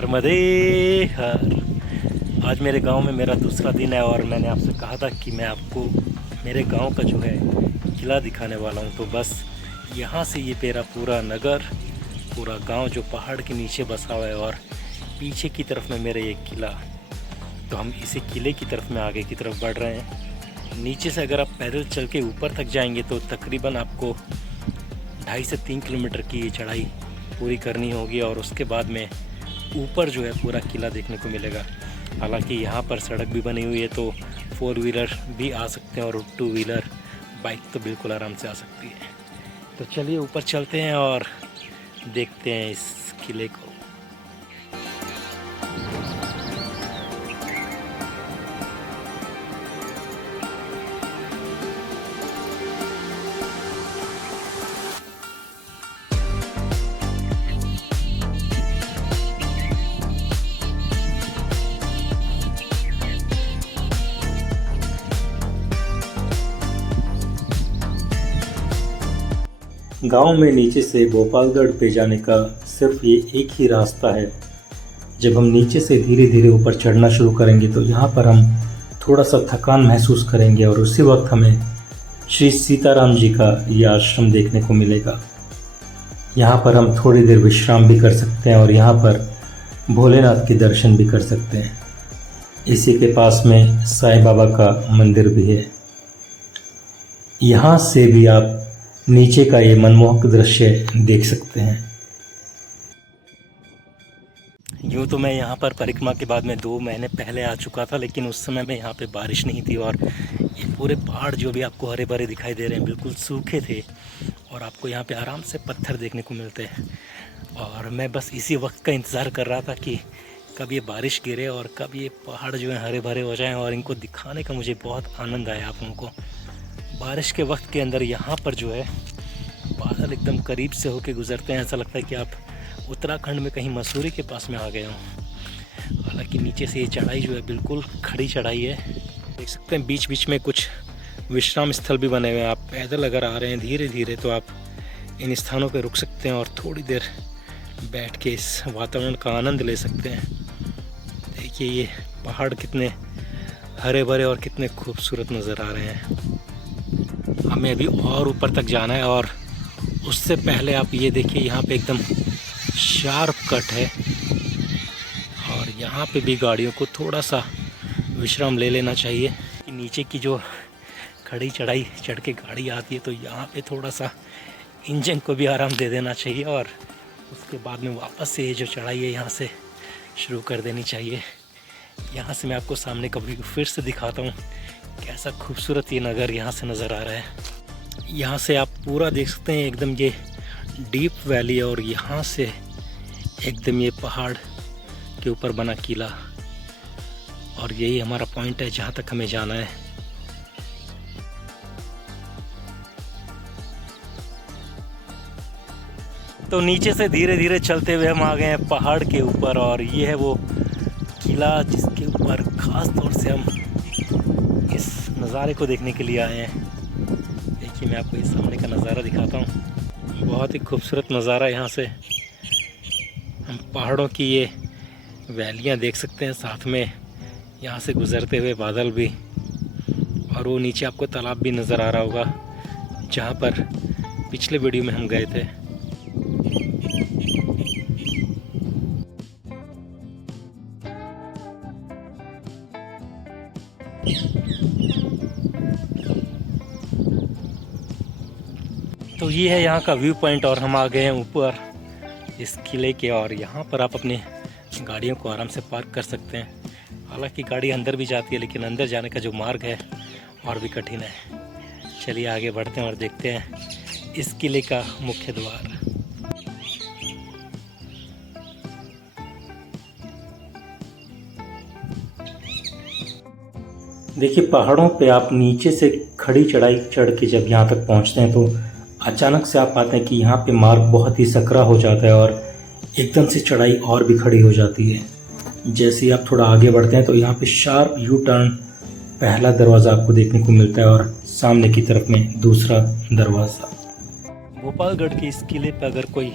नर्मदे हर। आज मेरे गांव में मेरा दूसरा दिन है और मैंने आपसे कहा था कि मैं आपको मेरे गांव का जो है किला दिखाने वाला हूं। तो बस यहाँ से ये मेरा पूरा नगर, पूरा गांव जो पहाड़ के नीचे बसा हुआ है और पीछे की तरफ में मेरा ये किला। तो हम इसी किले की तरफ में आगे की तरफ बढ़ रहे हैं। नीचे से अगर आप पैदल चल के ऊपर तक जाएंगे तो तकरीबन आपको 2.5 से 3 किलोमीटर की चढ़ाई पूरी करनी होगी और उसके बाद में ऊपर जो है पूरा किला देखने को मिलेगा। हालांकि यहाँ पर सड़क भी बनी हुई है तो 4 व्हीलर भी आ सकते हैं और 2 व्हीलर बाइक तो बिल्कुल आराम से आ सकती है। तो चलिए ऊपर चलते हैं और देखते हैं इस किले को। गांव में नीचे से भोपालगढ़ पे जाने का सिर्फ ये एक ही रास्ता है। जब हम नीचे से धीरे धीरे ऊपर चढ़ना शुरू करेंगे तो यहाँ पर हम थोड़ा सा थकान महसूस करेंगे और उसी वक्त हमें श्री सीताराम जी का ये आश्रम देखने को मिलेगा। यहाँ पर हम थोड़ी देर विश्राम भी कर सकते हैं और यहाँ पर भोलेनाथ के दर्शन भी कर सकते हैं। इसी के पास में साईं बाबा का मंदिर भी है। यहाँ से भी आप नीचे का ये मनमोहक दृश्य देख सकते हैं। यूँ तो मैं यहाँ पर परिक्रमा के बाद में 2 महीने पहले आ चुका था, लेकिन उस समय में यहाँ पे बारिश नहीं थी और ये पूरे पहाड़ जो भी आपको हरे भरे दिखाई दे रहे हैं बिल्कुल सूखे थे और आपको यहाँ पे आराम से पत्थर देखने को मिलते हैं। और मैं बस इसी वक्त का इंतज़ार कर रहा था कि कब ये बारिश गिरे और कब ये पहाड़ जो है हरे भरे हो जाएँ और इनको दिखाने का मुझे बहुत आनंद आया आप लोगों को। बारिश के वक्त के अंदर यहाँ पर जो है बादल एकदम करीब से होके गुजरते हैं। ऐसा लगता है कि आप उत्तराखंड में कहीं मसूरी के पास में आ गए हों। हालांकि नीचे से ये चढ़ाई जो है बिल्कुल खड़ी चढ़ाई है। देख सकते हैं बीच बीच में कुछ विश्राम स्थल भी बने हुए हैं। आप पैदल अगर आ रहे हैं धीरे धीरे तो आप इन स्थानों पर रुक सकते हैं और थोड़ी देर बैठ के इस वातावरण का आनंद ले सकते हैं। देखिए ये पहाड़ कितने हरे भरे और कितने खूबसूरत नज़र आ रहे हैं। हमें अभी और ऊपर तक जाना है और उससे पहले आप ये देखिए यहाँ पे एकदम शार्प कट है और यहाँ पे भी गाड़ियों को थोड़ा सा विश्राम ले लेना चाहिए। नीचे की जो खड़ी चढ़ाई चढ़ के गाड़ी आती है तो यहाँ पे थोड़ा सा इंजन को भी आराम दे देना चाहिए और उसके बाद में वापस से ये जो चढ़ाई है यहाँ से शुरू कर देनी चाहिए। यहाँ से मैं आपको सामने कभी फिर से दिखाता हूँ कैसा खूबसूरत ये नगर यहाँ से नज़र आ रहा है। यहाँ से आप पूरा देख सकते हैं एकदम ये डीप वैली है और यहाँ से एकदम ये पहाड़ के ऊपर बना किला और यही हमारा पॉइंट है जहाँ तक हमें जाना है। तो नीचे से धीरे धीरे चलते हुए हम आ गए हैं पहाड़ के ऊपर और ये है वो किला जिसके ऊपर ख़ास तौर से हम इस नज़ारे को देखने के लिए आए हैं। देखिए मैं आपको इस सामने का नज़ारा दिखाता हूँ। बहुत ही खूबसूरत नज़ारा। यहाँ से हम पहाड़ों की ये वैलियाँ देख सकते हैं, साथ में यहाँ से गुज़रते हुए बादल भी और वो नीचे आपको तालाब भी नज़र आ रहा होगा जहाँ पर पिछले वीडियो में हम गए थे। तो ये है यहाँ का व्यू पॉइंट और हम आ गए हैं ऊपर इस किले के और यहाँ पर आप अपनी गाड़ियों को आराम से पार्क कर सकते हैं। हालांकि गाड़ी अंदर भी जाती है लेकिन अंदर जाने का जो मार्ग है और भी कठिन है। चलिए आगे बढ़ते हैं और देखते हैं इस किले का मुख्य द्वार। देखिए पहाड़ों पे आप नीचे से खड़ी चढ़ाई चढ़ के जब यहाँ तक पहुँचते हैं तो अचानक से आप पाते हैं कि यहाँ पे मार्ग बहुत ही सकरा हो जाता है और एकदम से चढ़ाई और भी खड़ी हो जाती है। जैसे ही आप थोड़ा आगे बढ़ते हैं तो यहाँ पे शार्प यू टर्न पहला दरवाज़ा आपको देखने को मिलता है और सामने की तरफ में दूसरा दरवाज़ा। भोपालगढ़ के इस किले पर अगर कोई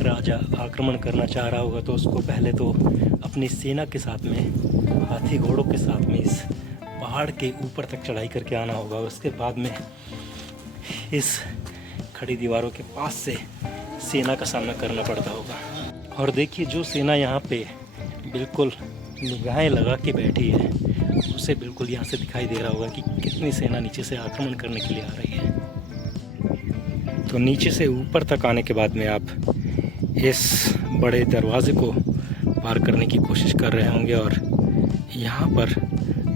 राजा आक्रमण करना चाह रहा होगा तो उसको पहले तो अपनी सेना के साथ में, हाथी घोड़ों के साथ में इस पहाड़ के ऊपर तक चढ़ाई करके आना होगा। उसके बाद में इस खड़ी दीवारों के पास से सेना का सामना करना पड़ता होगा। और देखिए जो सेना यहाँ पे बिल्कुल निगाहें लगा के बैठी है, उसे बिल्कुल यहाँ से दिखाई दे रहा होगा कि कितनी सेना नीचे से आक्रमण करने के लिए आ रही है। तो नीचे से ऊपर तक आने के बाद में आप इस बड़े दरवाजे को पार करने की कोशिश कर रहे होंगे और यहाँ पर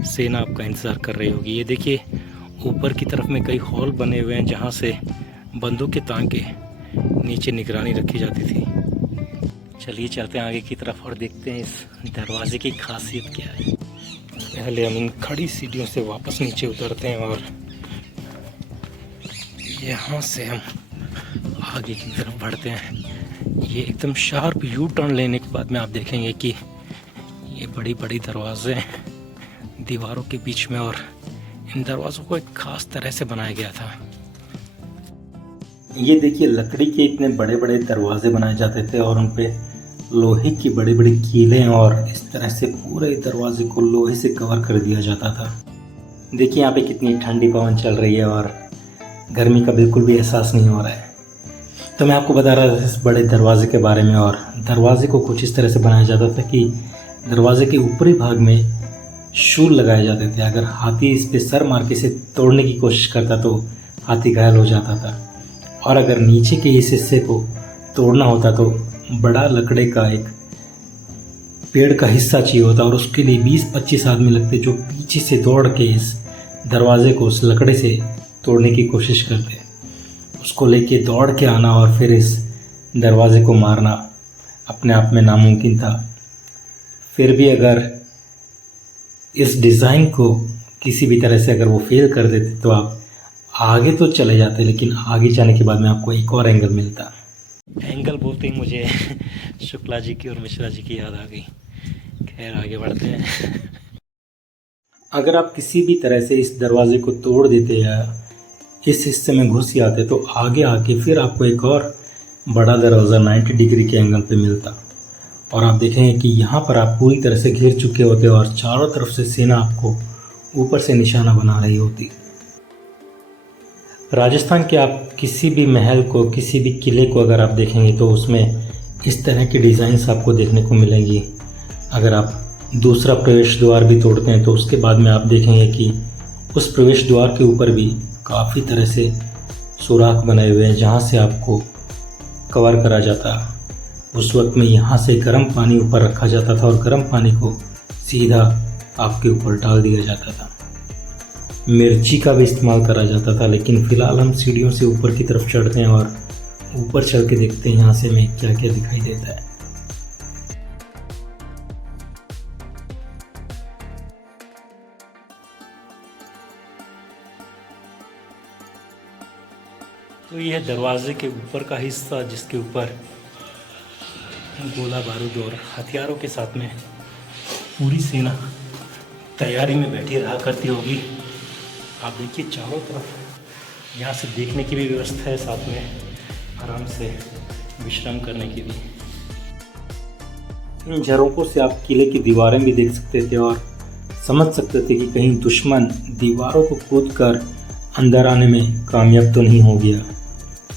सेना आपका इंतज़ार कर रही होगी। ये देखिए ऊपर की तरफ में कई हॉल बने हुए हैं जहाँ से बंदूकें तान के नीचे निगरानी रखी जाती थी। चलिए चलते हैं आगे की तरफ और देखते हैं इस दरवाजे की खासियत क्या है। पहले हम इन खड़ी सीढ़ियों से वापस नीचे उतरते हैं और यहाँ से हम आगे की तरफ बढ़ते हैं। ये एकदम शार्प यू टर्न लेने के बाद में आप देखेंगे कि ये बड़ी बड़ी दरवाजे दीवारों के बीच में, और इन दरवाज़ों को एक ख़ास तरह से बनाया गया था। ये देखिए लकड़ी के इतने बड़े बड़े दरवाजे बनाए जाते थे और उन पे लोहे की बड़ी बड़ी कीलें, और इस तरह से पूरे दरवाजे को लोहे से कवर कर दिया जाता था। देखिए यहाँ पे कितनी ठंडी पवन चल रही है और गर्मी का बिल्कुल भी एहसास नहीं हो रहा है। तो मैं आपको बता रहा था इस बड़े दरवाजे के बारे में, और दरवाजे को कुछ इस तरह से बनाया जाता था कि दरवाजे के ऊपरी भाग में शूल लगाए जाते थे। अगर हाथी इस पे सर मार के इसे तोड़ने की कोशिश करता तो हाथी घायल हो जाता था, और अगर नीचे के इस हिस्से को तोड़ना होता तो बड़ा लकड़े का एक पेड़ का हिस्सा चाहिए होता, और उसके लिए 20-25 आदमी लगते जो पीछे से दौड़ के इस दरवाजे को उस लकड़े से तोड़ने की कोशिश करते। उसको लेके दौड़ के आना और फिर इस दरवाजे को मारना अपने आप में नामुमकिन था। फिर भी अगर इस डिज़ाइन को किसी भी तरह से अगर वो फेल कर देते तो आप आगे तो चले जाते, लेकिन आगे जाने के बाद में आपको एक और एंगल मिलता। एंगल बोलते ही मुझे शुक्ला जी की और मिश्रा जी की याद आ गई। खैर आगे बढ़ते हैं। अगर आप किसी भी तरह से इस दरवाजे को तोड़ देते या इस हिस्से में घुस जाते तो आगे आके फिर आपको एक और बड़ा दरवाज़ा 90 डिग्री के एंगल पे मिलता, और आप देखेंगे कि यहाँ पर आप पूरी तरह से घिर चुके होते और चारों तरफ से सेना आपको ऊपर से निशाना बना रही होती। राजस्थान के आप किसी भी महल को, किसी भी किले को अगर आप देखेंगे तो उसमें इस तरह की डिज़ाइंस आपको देखने को मिलेंगी। अगर आप दूसरा प्रवेश द्वार भी तोड़ते हैं तो उसके बाद में आप देखेंगे कि उस प्रवेश द्वार के ऊपर भी काफ़ी तरह से सुराख बनाए हुए हैं जहाँ से आपको कवर करा जाता। उस वक्त में यहाँ से गर्म पानी ऊपर रखा जाता था और गर्म पानी को सीधा आपके ऊपर डाल दिया जाता था। मिर्ची का भी इस्तेमाल करा जाता था, लेकिन फ़िलहाल हम सीढ़ियों से ऊपर की तरफ चढ़ते हैं और ऊपर चढ़ के देखते हैं यहाँ से हमें क्या क्या दिखाई देता है। तो यह दरवाजे के ऊपर का हिस्सा जिसके ऊपर गोला बारूद और हथियारों के साथ में पूरी सेना तैयारी में बैठी रहा करती होगी। आप देखिए चारों तरफ यहाँ से देखने की भी व्यवस्था है, साथ में आराम से विश्राम करने की भी। इन झरोकों से आप किले की दीवारें भी देख सकते थे और समझ सकते थे कि कहीं दुश्मन दीवारों को कूदकर अंदर आने में कामयाब तो नहीं हो गया।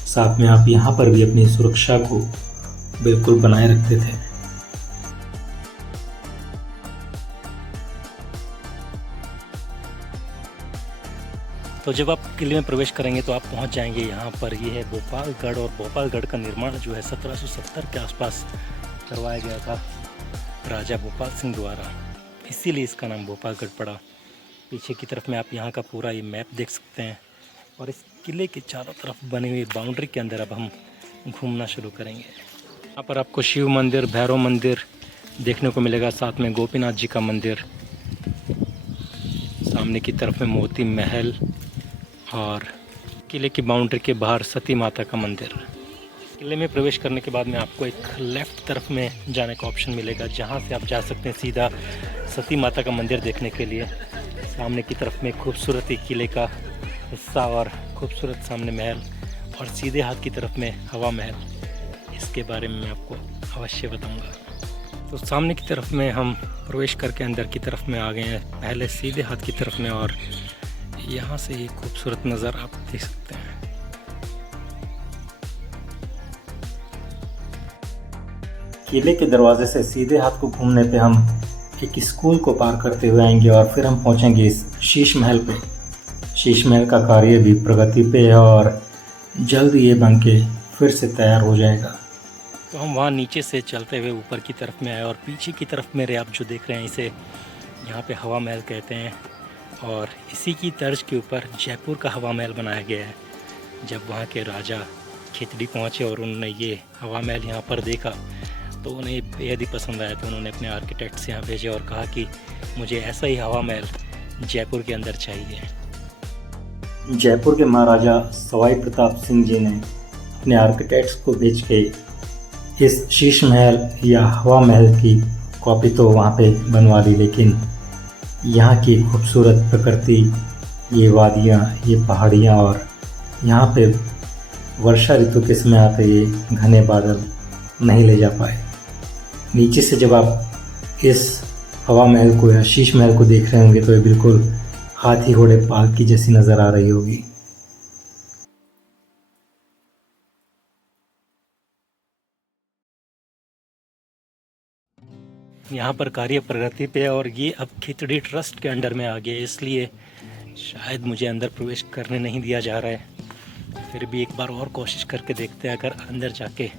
साथ में आप यहाँ पर भी अपनी सुरक्षा को बिल्कुल बनाए रखते थे। तो जब आप किले में प्रवेश करेंगे तो आप पहुँच जाएंगे यहाँ पर। ये है भोपालगढ़, और भोपालगढ़ का निर्माण जो है 1770 के आसपास करवाया गया था राजा भोपाल सिंह द्वारा, इसीलिए इसका नाम भोपालगढ़ पड़ा। पीछे की तरफ में आप यहाँ का पूरा ये मैप देख सकते हैं, और इस किले के चारों तरफ बनी हुई बाउंड्री के अंदर अब हम घूमना शुरू करेंगे। यहाँ पर आपको शिव मंदिर, भैरव मंदिर देखने को मिलेगा, साथ में गोपीनाथ जी का मंदिर, सामने की तरफ में मोती महल, और किले की बाउंड्री के बाहर सती माता का मंदिर। किले में प्रवेश करने के बाद में आपको एक लेफ़्ट तरफ में जाने का ऑप्शन मिलेगा, जहाँ से आप जा सकते हैं सीधा सती माता का मंदिर देखने के लिए। सामने की तरफ में खूबसूरत किले का हिस्सा और खूबसूरत सामने महल, और सीधे हाथ की तरफ में हवा महल, इसके बारे में मैं आपको अवश्य बताऊंगा। तो सामने की तरफ में हम प्रवेश करके अंदर की तरफ में आ गए हैं, पहले सीधे हाथ की तरफ में, और यहाँ से ये खूबसूरत नज़र आप देख सकते हैं। किले के दरवाजे से सीधे हाथ को घूमने पे हम एक स्कूल को पार करते हुए आएंगे और फिर हम पहुंचेंगे इस शीश महल पे। शीश महल का कार्य भी प्रगति पे है और जल्द ये बन के फिर से तैयार हो जाएगा। तो हम वहाँ नीचे से चलते हुए ऊपर की तरफ में आए और पीछे की तरफ मेरे आप जो देख रहे हैं इसे यहाँ पे हवा महल कहते हैं, और इसी की तर्ज के ऊपर जयपुर का हवा महल बनाया गया है। जब वहाँ के राजा खितड़ी पहुँचे और उन्होंने ये हवा महल यहाँ पर देखा तो उन्हें बेहद ही पसंद आया, तो उन्होंने अपने आर्किटेक्ट्स यहाँ भेजे और कहा कि मुझे ऐसा ही हवा महल जयपुर के अंदर चाहिए। जयपुर के महाराजा सवाई प्रताप सिंह जी ने अपने आर्किटेक्ट्स को भेज के इस शीश महल या हवा महल की कॉपी तो वहाँ पे बनवा ली, लेकिन यहाँ की खूबसूरत प्रकृति, ये वादियाँ, ये पहाड़ियाँ और यहाँ पे वर्षा ऋतु के समय आते ये घने बादल नहीं ले जा पाए। नीचे से जब आप इस हवा महल को या शीश महल को देख रहे होंगे तो ये बिल्कुल हाथी घोड़े पालकी जैसी नज़र आ रही होगी। यहाँ पर कार्य प्रगति पे और ये अब खिचड़ी ट्रस्ट के अंडर में आ गया, इसलिए शायद मुझे अंदर प्रवेश करने नहीं दिया जा रहा है। फिर भी एक बार और कोशिश करके देखते हैं, अगर अंदर जाके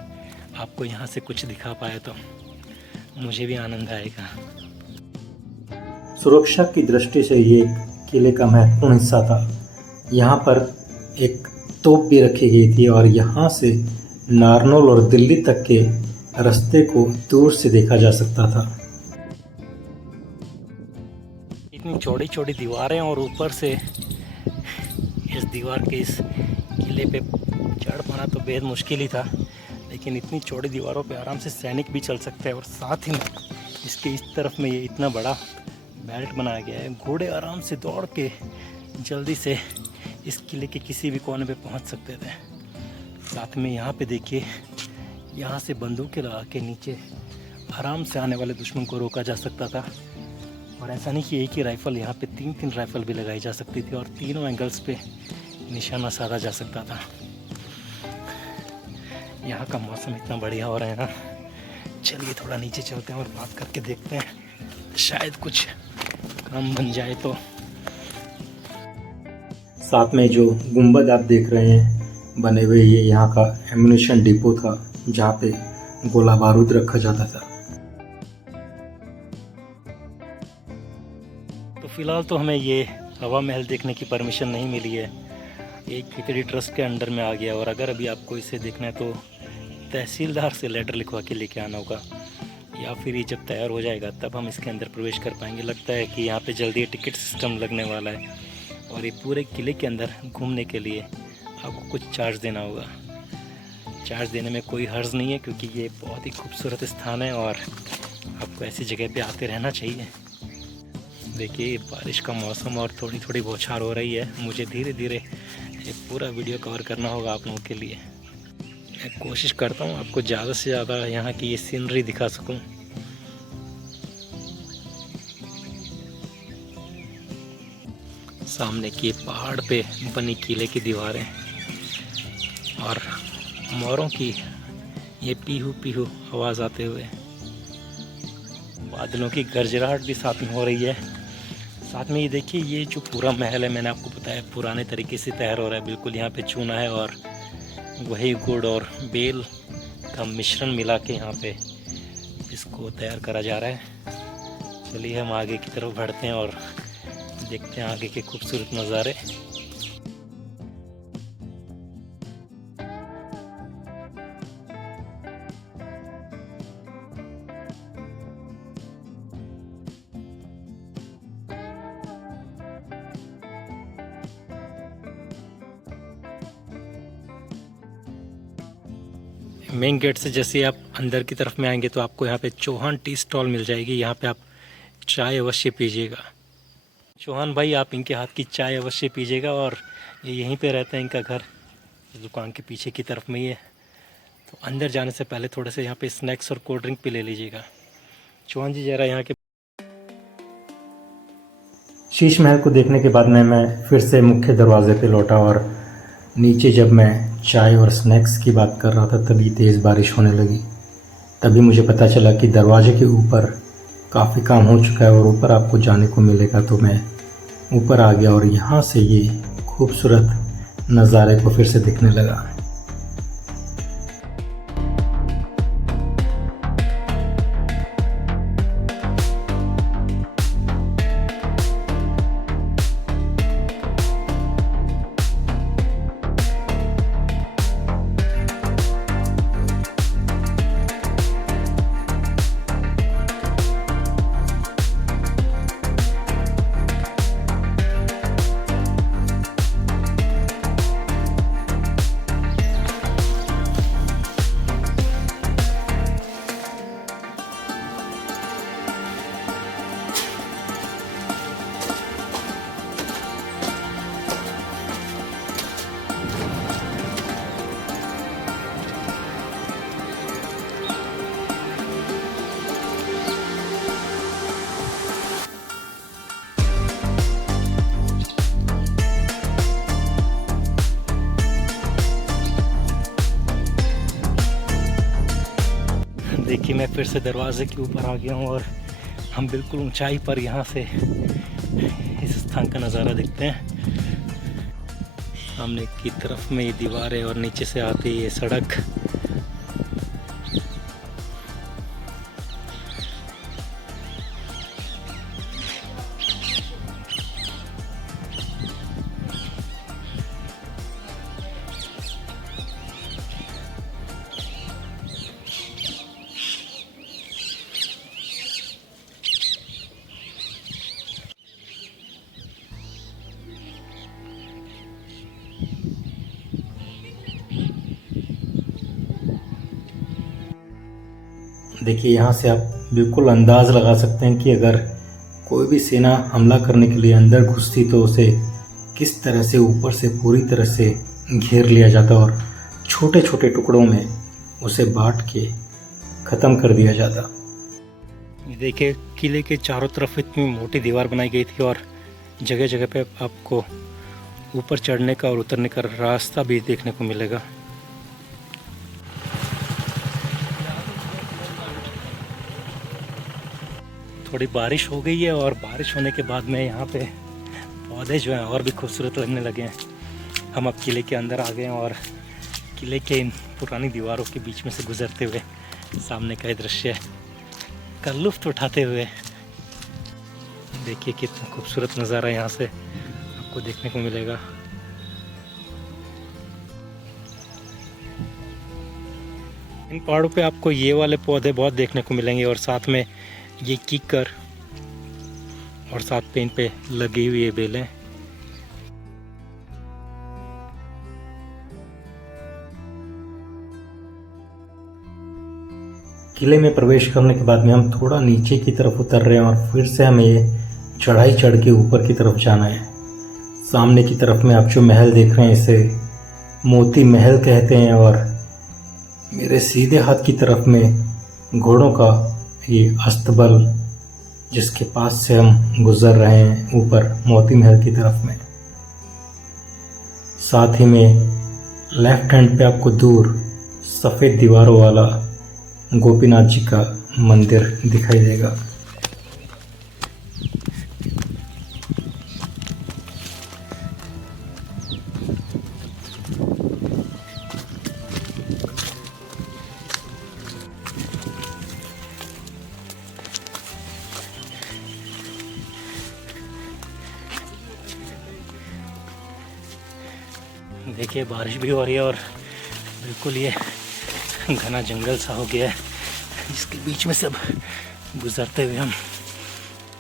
आपको यहाँ से कुछ दिखा पाए तो मुझे भी आनंद आएगा। सुरक्षा की दृष्टि से ये किले का महत्वपूर्ण हिस्सा था। यहाँ पर एक तोप भी रखी गई थी और यहाँ से नारनौल और दिल्ली तक के रास्ते को दूर से देखा जा सकता था। इतनी चौड़ी चौड़ी दीवारें और ऊपर से इस दीवार के इस किले पे चढ़ पाना तो बेहद मुश्किल ही था, लेकिन इतनी चौड़ी दीवारों पे आराम से सैनिक भी चल सकते हैं। और साथ ही में इसके इस तरफ में ये इतना बड़ा बेल्ट बनाया गया है, घोड़े आराम से दौड़ के जल्दी से इस किले के किसी भी कोने पे पहुंच सकते थे। साथ में यहाँ पे देखिए, यहाँ से बंदूकें लगा के नीचे आराम से आने वाले दुश्मन को रोका जा सकता था। और ऐसा नहीं कि एक ही राइफ़ल, यहाँ पे 3-3 राइफ़ल भी लगाई जा सकती थी और तीनों एंगल्स पे निशाना साधा जा सकता था। यहाँ का मौसम इतना बढ़िया हो रहा है ना, चलिए थोड़ा नीचे चलते हैं और बात करके देखते हैं, शायद कुछ काम बन जाए तो। साथ में जो गुंबद आप देख रहे हैं बने हुए, ये यहाँ का एम्यूनिशन डिपो था जहाँ पे गोला बारूद रखा जाता था। तो फिलहाल तो हमें ये हवा महल देखने की परमिशन नहीं मिली है, एक खिचड़ी ट्रस्ट के अंडर में आ गया। और अगर अभी आपको इसे देखना है तो तहसीलदार से लेटर लिखवा के लेके आना होगा, या फिर ये जब तैयार हो जाएगा तब हम इसके अंदर प्रवेश कर पाएंगे। लगता है कि यहाँ पे जल्दी टिकट सिस्टम लगने वाला है और ये पूरे किले के अंदर घूमने के लिए आपको कुछ चार्ज देना होगा। चार्ज देने में कोई हर्ज नहीं है, क्योंकि ये बहुत ही खूबसूरत स्थान है और आपको ऐसी जगह पे आते रहना चाहिए। देखिए बारिश का मौसम और थोड़ी थोड़ी बौछार हो रही है, मुझे धीरे धीरे ये पूरा वीडियो कवर करना होगा आप लोगों के लिए। मैं कोशिश करता हूँ आपको ज़्यादा से ज़्यादा यहाँ की ये सीनरी दिखा सकूँ। सामने की पहाड़ पे बनी किले की दीवारें और मोरों की ये पीहू पीहू आवाज़ आते हुए, बादलों की गरजराहट भी साथ में हो रही है। साथ में ये देखिए, ये जो पूरा महल है मैंने आपको बताया पुराने तरीके से तैयार हो रहा है, बिल्कुल यहाँ पे चूना है और वही गुड़ और बेल का मिश्रण मिला के यहाँ पे इसको तैयार करा जा रहा है। चलिए हम आगे की तरफ बढ़ते हैं और देखते हैं आगे के खूबसूरत नज़ारे। मेन गेट से जैसे आप अंदर की तरफ में आएंगे तो आपको यहाँ पे चौहान टी स्टॉल मिल जाएगी। यहाँ पे आप चाय अवश्य पीजिएगा। चौहान भाई, आप इनके हाथ की चाय अवश्य पीजिएगा और ये यहीं पे रहते हैं, इनका घर इस दुकान के पीछे की तरफ में ही है। तो अंदर जाने से पहले थोड़े से यहाँ पे स्नैक्स और कोल्ड ड्रिंक भी ले लीजिएगा। चौहान जी जरा यहाँ के शीश महल को देखने के बाद में मैं फिर से मुख्य दरवाजे पे लौटा और नीचे जब मैं चाय और स्नैक्स की बात कर रहा था तभी तेज़ बारिश होने लगी। तभी मुझे पता चला कि दरवाजे के ऊपर काफ़ी काम हो चुका है और ऊपर आपको जाने को मिलेगा। तो मैं ऊपर आ गया और यहाँ से ये खूबसूरत नज़ारे को फिर से दिखने लगा। देखिए मैं फिर से दरवाजे के ऊपर आ गया हूँ और हम बिल्कुल ऊंचाई पर यहाँ से इस स्थान का नज़ारा देखते हैं। सामने की तरफ में ये दीवारें और नीचे से आती है ये सड़क। देखिए यहाँ से आप बिल्कुल अंदाज़ लगा सकते हैं कि अगर कोई भी सेना हमला करने के लिए अंदर घुसती तो उसे किस तरह से ऊपर से पूरी तरह से घेर लिया जाता और छोटे छोटे टुकड़ों में उसे बांट के ख़त्म कर दिया जाता। ये देखिए किले के चारों तरफ इतनी मोटी दीवार बनाई गई थी और जगह जगह पे आपको ऊपर चढ़ने का और उतरने का रास्ता भी देखने को मिलेगा। थोड़ी बारिश हो गई है और बारिश होने के बाद में यहाँ पे पौधे जो हैं और भी खूबसूरत लगने लगे हैं। हम अब किले के अंदर आ गए हैं और किले के इन पुरानी दीवारों के बीच में से गुजरते हुए सामने का ये दृश्य का लुत्फ़ उठाते हुए देखिए कितना खूबसूरत नज़ारा यहाँ से आपको देखने को मिलेगा। इन पहाड़ों पे आपको ये वाले पौधे बहुत देखने को मिलेंगे और साथ में ये कीकर और साथ पे इन पे लगी हुई है बेलें। किले में प्रवेश करने के बाद में हम थोड़ा नीचे की तरफ उतर रहे हैं और फिर से हमें ये चढ़ाई चढ़ के ऊपर की तरफ जाना है। सामने की तरफ में आप जो महल देख रहे हैं इसे मोती महल कहते हैं और मेरे सीधे हाथ की तरफ में घोड़ों का ये अस्तबल जिसके पास से हम गुजर रहे हैं ऊपर मोती महल की तरफ में। साथ ही में लेफ्ट हैंड पे आपको दूर सफ़ेद दीवारों वाला गोपीनाथ जी का मंदिर दिखाई देगा। देखिए बारिश भी हो रही है और बिल्कुल ये घना जंगल सा हो गया है जिसके बीच में सब गुजरते हुए हम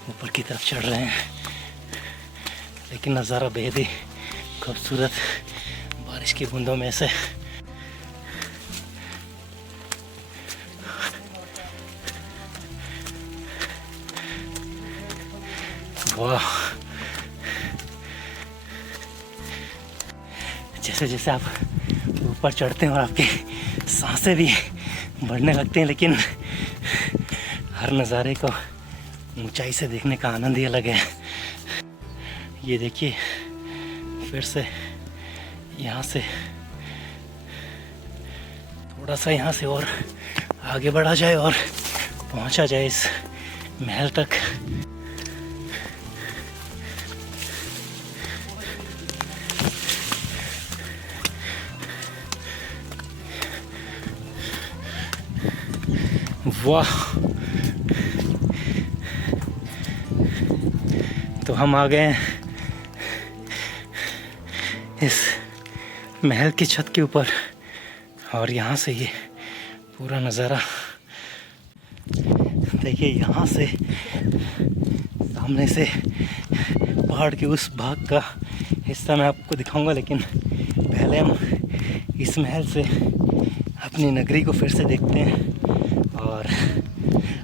ऊपर की तरफ चढ़ रहे हैं। लेकिन नज़ारा बेहद ही खूबसूरत बारिश की बूंदों में से वाह। जैसे जैसे आप ऊपर चढ़ते हैं और आपकी सांसें भी बढ़ने लगती हैं, लेकिन हर नज़ारे को ऊंचाई से देखने का आनंद ही अलग है। ये देखिए, फिर से यहाँ से थोड़ा सा यहाँ से और आगे बढ़ा जाए और पहुँचा जाए इस महल तक। वाह, तो हम आ गए हैं इस महल की छत के ऊपर और यहाँ से ये पूरा नज़ारा देखिए। यहाँ से सामने से पहाड़ के उस भाग का हिस्सा मैं आपको दिखाऊंगा, लेकिन पहले हम इस महल से अपनी नगरी को फिर से देखते हैं और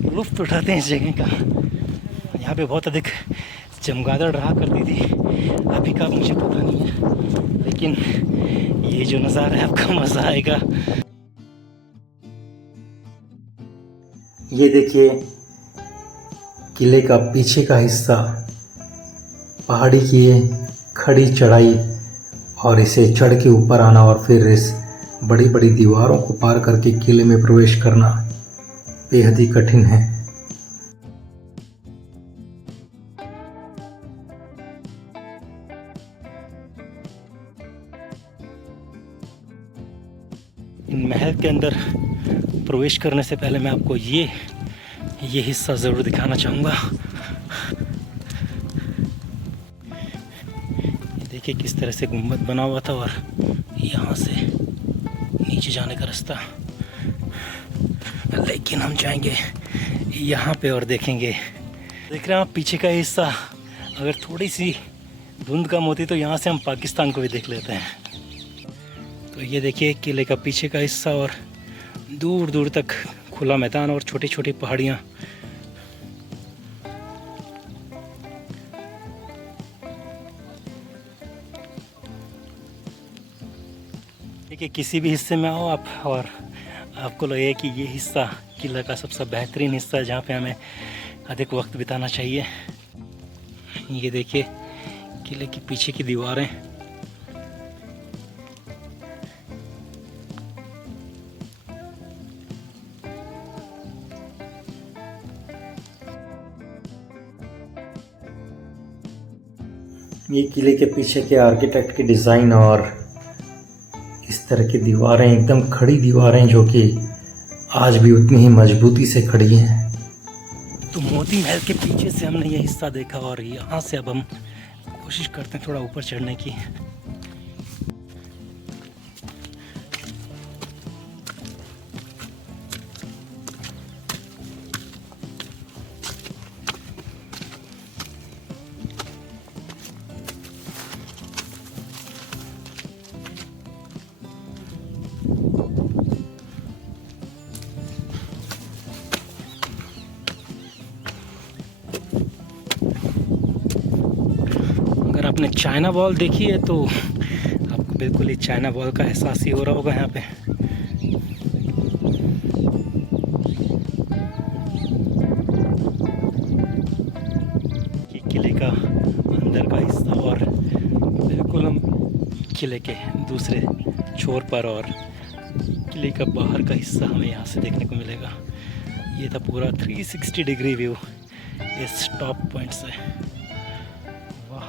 लुत्फ़ उठाते हैं इस जगह का। यहाँ पे बहुत अधिक चमगादड़ रहा करती थी, अभी का मुझे पता नहीं है, लेकिन ये जो नज़ारा है आपका मज़ा आएगा। ये देखिए, किले का पीछे का हिस्सा, पहाड़ी की ये खड़ी चढ़ाई और इसे चढ़ के ऊपर आना और फिर इस बड़ी बड़ी दीवारों को पार करके किले में प्रवेश करना बेहद ही कठिन है। इन महल के अंदर प्रवेश करने से पहले मैं आपको ये हिस्सा ज़रूर दिखाना चाहूँगा। देखिए किस तरह से गुंबद बना हुआ था और यहाँ से नीचे जाने का रास्ता, लेकिन हम जाएंगे यहाँ पे और देखेंगे। देख रहे हैं आप पीछे का हिस्सा, अगर थोड़ी सी धुंध कम होती तो यहाँ से हम पाकिस्तान को भी देख लेते हैं। तो ये देखिए किले का पीछे का हिस्सा और दूर दूर तक खुला मैदान और छोटी छोटी पहाड़ियाँ। देखिए किसी भी हिस्से में आओ आप और आपको लगे कि ये हिस्सा किला का सबसे बेहतरीन हिस्सा है जहाँ पे हमें अधिक वक्त बिताना चाहिए। ये देखिए किले के पीछे की दीवारें, ये किले के पीछे के आर्किटेक्ट की डिज़ाइन और इस तरह की दीवारें, एकदम खड़ी दीवारें जो कि आज भी उतनी ही मजबूती से खड़ी हैं। तो मोती महल के पीछे से हमने ये हिस्सा देखा और यहाँ से अब हम कोशिश करते हैं थोड़ा ऊपर चढ़ने की। अगर आपने चाइना वॉल देखी है तो आपको बिल्कुल ही चाइना वॉल का एहसास ही हो रहा होगा यहाँ पे। ये किले का अंदर का हिस्सा और बिल्कुल हम किले के दूसरे छोर पर और किले का बाहर का हिस्सा हमें यहाँ से देखने को मिलेगा। ये था पूरा 360 डिग्री व्यू इस टॉप पॉइंट से। वाह,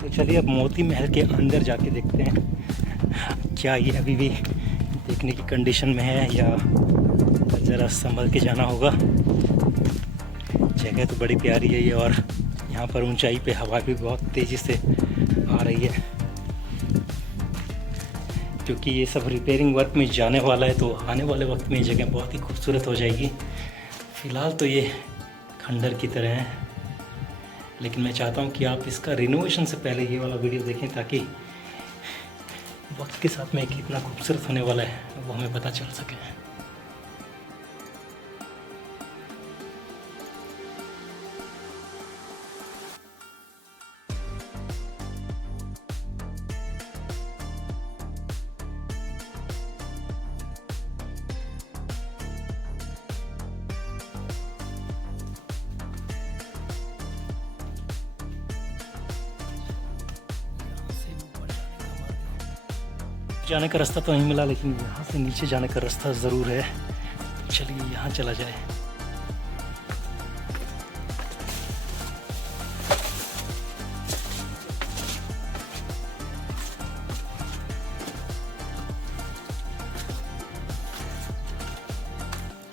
तो चलिए अब मोती महल के अंदर जाके देखते हैं क्या ये अभी भी देखने की कंडीशन में है या ज़रा संभल के जाना होगा। जगह तो बड़ी प्यारी है ये और यहाँ पर ऊंचाई पे हवा भी बहुत तेज़ी से आ रही है, क्योंकि ये सब रिपेयरिंग वर्क में जाने वाला है, तो आने वाले वक्त में ये जगह बहुत ही खूबसूरत हो जाएगी। फ़िलहाल तो ये खंडर की तरह है, लेकिन मैं चाहता हूँ कि आप इसका रिनोवेशन से पहले ये वाला वीडियो देखें, ताकि वक्त के साथ में कितना खूबसूरत होने वाला है वो हमें पता चल सके। जाने का रास्ता तो नहीं मिला, लेकिन यहाँ से नीचे जाने का रास्ता ज़रूर है। चलिए यहाँ चला जाए।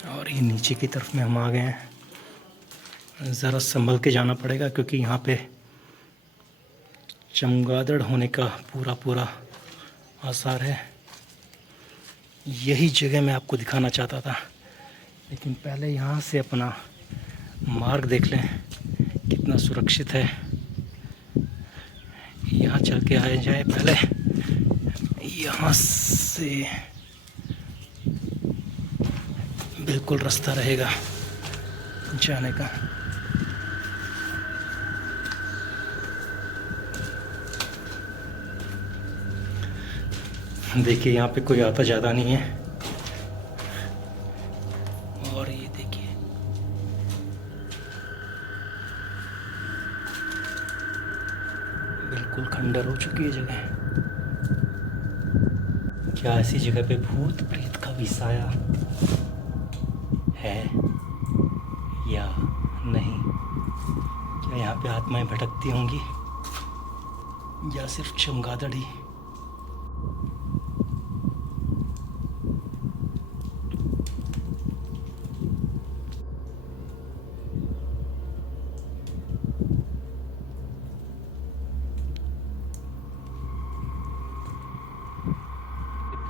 और ये नीचे की तरफ में हम आ गए हैं। ज़रा संभल के जाना पड़ेगा, क्योंकि यहाँ पे चमगादड़ होने का पूरा आसार है। यही जगह मैं आपको दिखाना चाहता था, लेकिन पहले यहाँ से अपना मार्ग देख लें कितना सुरक्षित है। यहाँ चल के आए जाए पहले, यहाँ से बिल्कुल रास्ता रहेगा जाने का। देखिए यहाँ पे कोई आता ज़्यादा नहीं है, और ये देखिए बिल्कुल खंडर हो चुकी है जगह। क्या ऐसी जगह पे भूत प्रेत का भी साया है या नहीं? क्या यहाँ पे आत्माएं भटकती होंगी या सिर्फ चमगादड़ ही?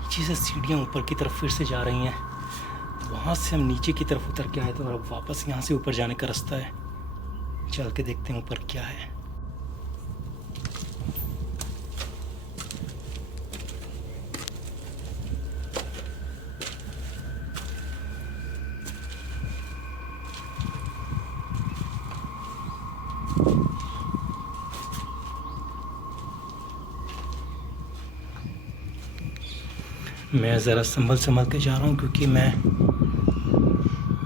पीछे से सीढ़ियाँ ऊपर की तरफ फिर से जा रही हैं, वहाँ से हम नीचे की तरफ उतर के आए थे, और अब वापस यहाँ से ऊपर जाने का रास्ता है। चल के देखते हैं ऊपर क्या है। मैं ज़रा संभल के जा रहा हूँ, क्योंकि मैं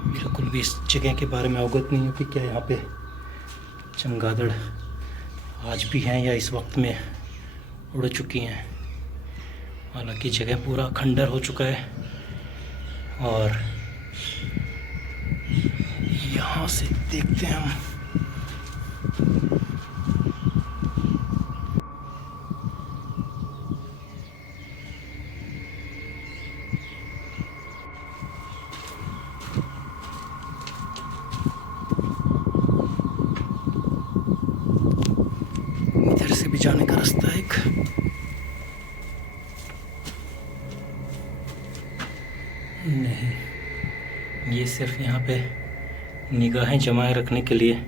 बिल्कुल भी इस जगह के बारे में अवगत नहीं हूँ कि क्या यहाँ पे चमगादड़ आज भी हैं या इस वक्त में उड़ चुकी हैं। हालांकि जगह पूरा खंडर हो चुका है, और यहाँ से देखते हैं हम। इधर से भी जाने का रास्ता है एक। नहीं, ये सिर्फ यहाँ पे निगाहें जमाए रखने के लिए।